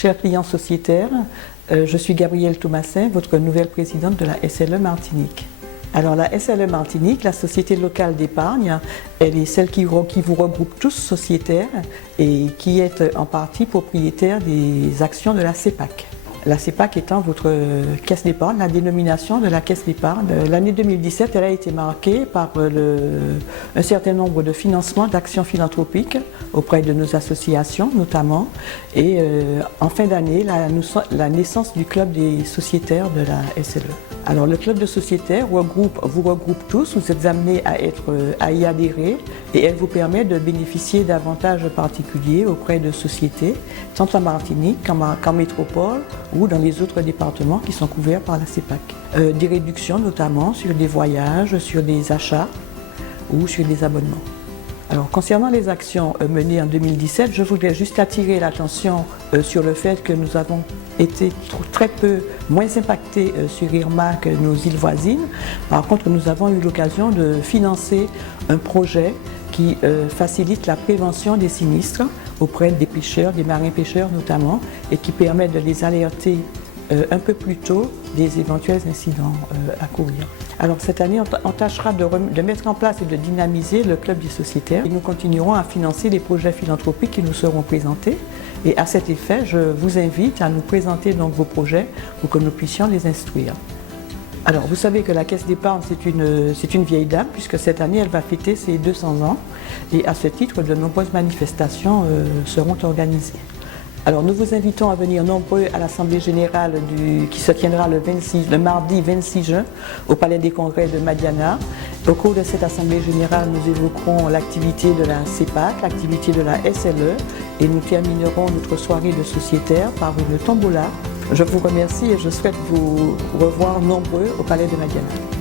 chers clients sociétaires, je suis Gabrielle Thomasin, votre nouvelle présidente de la SLE Martinique. Alors la SLE Martinique, la Société locale d'épargne, elle est celle qui vous regroupe tous sociétaires et qui est en partie propriétaire des actions de la CEPAC. La CEPAC étant votre caisse d'épargne, la dénomination de la caisse d'épargne. L'année 2017, elle a été marquée par un certain nombre de financements d'actions philanthropiques auprès de nos associations notamment, et en fin d'année, la naissance du club des sociétaires de la SLE. Alors le club de sociétaires vous regroupe tous, vous êtes amenés à y adhérer et elle vous permet de bénéficier d'avantages particuliers auprès de sociétés, tant en Martinique qu'en métropole ou dans les autres départements qui sont couverts par la CEPAC. Des réductions notamment sur des voyages, sur des achats ou sur des abonnements. Alors, concernant les actions menées en 2017, je voudrais juste attirer l'attention sur le fait que nous avons été très peu moins impactés sur Irma que nos îles voisines. Par contre, nous avons eu l'occasion de financer un projet qui facilite la prévention des sinistres auprès des pêcheurs, des marins pêcheurs notamment, et qui permet de les alerter un peu plus tôt des éventuels incidents à courir. Alors cette année, on tâchera de mettre en place et de dynamiser le club des sociétaires. Et nous continuerons à financer les projets philanthropiques qui nous seront présentés. Et à cet effet, je vous invite à nous présenter donc vos projets pour que nous puissions les instruire. Alors vous savez que la caisse d'épargne, c'est une vieille dame, puisque cette année, elle va fêter ses 200 ans. Et à ce titre, de nombreuses manifestations seront organisées. Alors nous vous invitons à venir nombreux à l'Assemblée Générale qui se tiendra le mardi 26 juin au Palais des Congrès de Madiana. Au cours de cette Assemblée Générale, nous évoquerons l'activité de la CEPAC, l'activité de la SLE et nous terminerons notre soirée de sociétaires par une tombola. Je vous remercie et je souhaite vous revoir nombreux au Palais de Madiana.